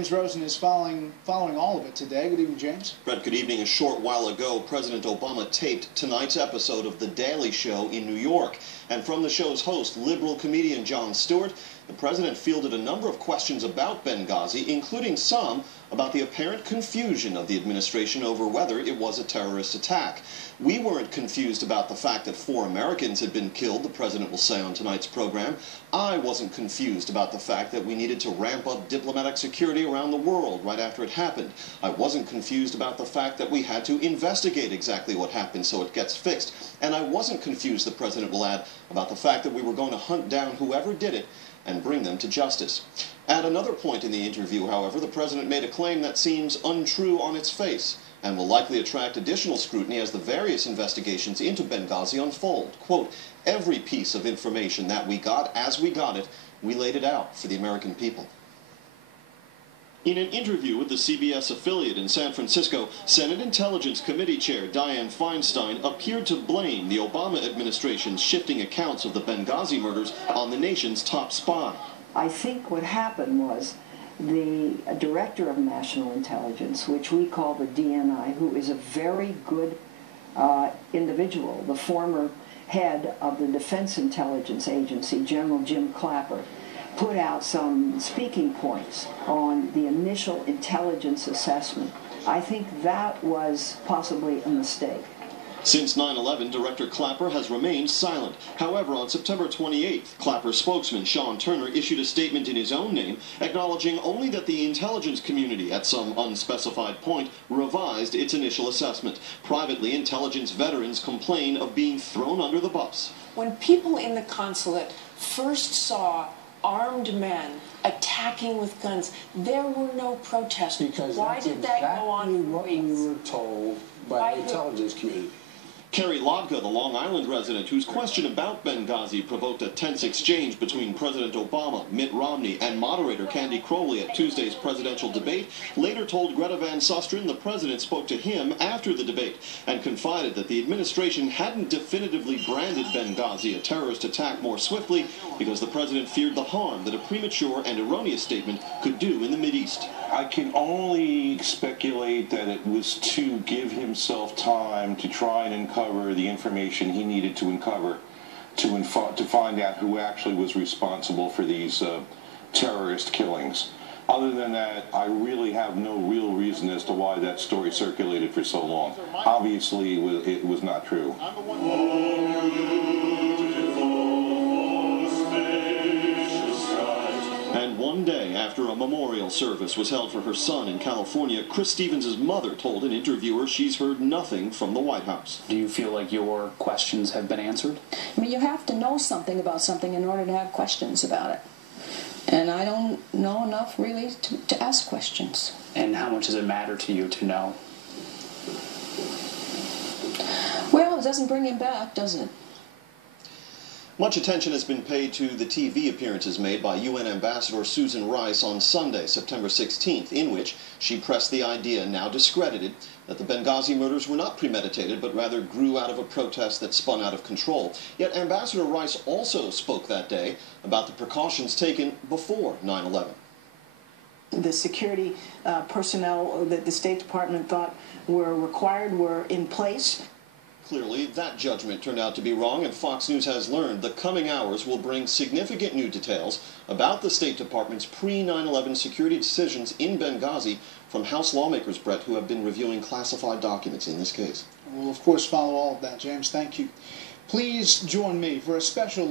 James Rosen is following all of it today. Good evening, James. Brett, good evening. A short while ago, President Obama taped tonight's episode of The Daily Show in New York. And from the show's host, liberal comedian Jon Stewart, the president fielded a number of questions about Benghazi, including some about the apparent confusion of the administration over whether it was a terrorist attack. We weren't confused about the fact that 4 Americans had been killed, the president will say on tonight's program. I wasn't confused about the fact that we needed to ramp up diplomatic security around the world right after it happened. I wasn't confused about the fact that we had to investigate exactly what happened so it gets fixed. And I wasn't confused, the president will add, about the fact that we were going to hunt down whoever did it and bring them to justice. At another point in the interview, however, the president made a claim that seems untrue on its face and will likely attract additional scrutiny as the various investigations into Benghazi unfold. Quote, every piece of information that we got as we got it, we laid it out for the American people. In an interview with the CBS affiliate in San Francisco, Senate Intelligence Committee Chair Dianne Feinstein appeared to blame the Obama administration's shifting accounts of the Benghazi murders on the nation's top spy. I think what happened was the director of national intelligence, which we call the DNI, who is a very good individual, the former head of the Defense Intelligence Agency, General Jim Clapper, put out some speaking points on the initial intelligence assessment. I think that was possibly a mistake. Since 9/11, Director Clapper has remained silent. However, on September 28th, Clapper's spokesman, Sean Turner, issued a statement in his own name, acknowledging only that the intelligence community, at some unspecified point, revised its initial assessment. Privately, intelligence veterans complain of being thrown under the bus. When people in the consulate first saw armed men attacking with guns, there were no protests. Because why did that go on for what weeks? we were told by the intelligence community. Kerry Lodka, the Long Island resident whose question about Benghazi provoked a tense exchange between President Obama, Mitt Romney, and moderator Candy Crowley at Tuesday's presidential debate, later told Greta Van Susteren the president spoke to him after the debate and confided that the administration hadn't definitively branded Benghazi a terrorist attack more swiftly because the president feared the harm that a premature and erroneous statement could do in the Mideast. I can only speculate that it was to give himself time to try and uncover the information he needed to uncover to find out who actually was responsible for these terrorist killings. Other than that, I really have no real reason as to why that story circulated for so long. Obviously, it was not true. And one day after a memorial service was held for her son in California, Chris Stevens' mother told an interviewer she's heard nothing from the White House. Do you feel like your questions have been answered? I mean, you have to know something about something in order to have questions about it. And I don't know enough, really, to ask questions. And how much does it matter to you to know? Well, it doesn't bring him back, does it? Much attention has been paid to the TV appearances made by UN Ambassador Susan Rice on Sunday, September 16th, in which she pressed the idea, now discredited, that the Benghazi murders were not premeditated, but rather grew out of a protest that spun out of control. Yet Ambassador Rice also spoke that day about the precautions taken before 9/11. The security personnel that the State Department thought were required were in place. Clearly, that judgment turned out to be wrong, and Fox News has learned the coming hours will bring significant new details about the State Department's pre-9/11 security decisions in Benghazi from House lawmakers, Brett, who have been reviewing classified documents in this case. We'll, of course, follow all of that, James. Thank you. Please join me for a special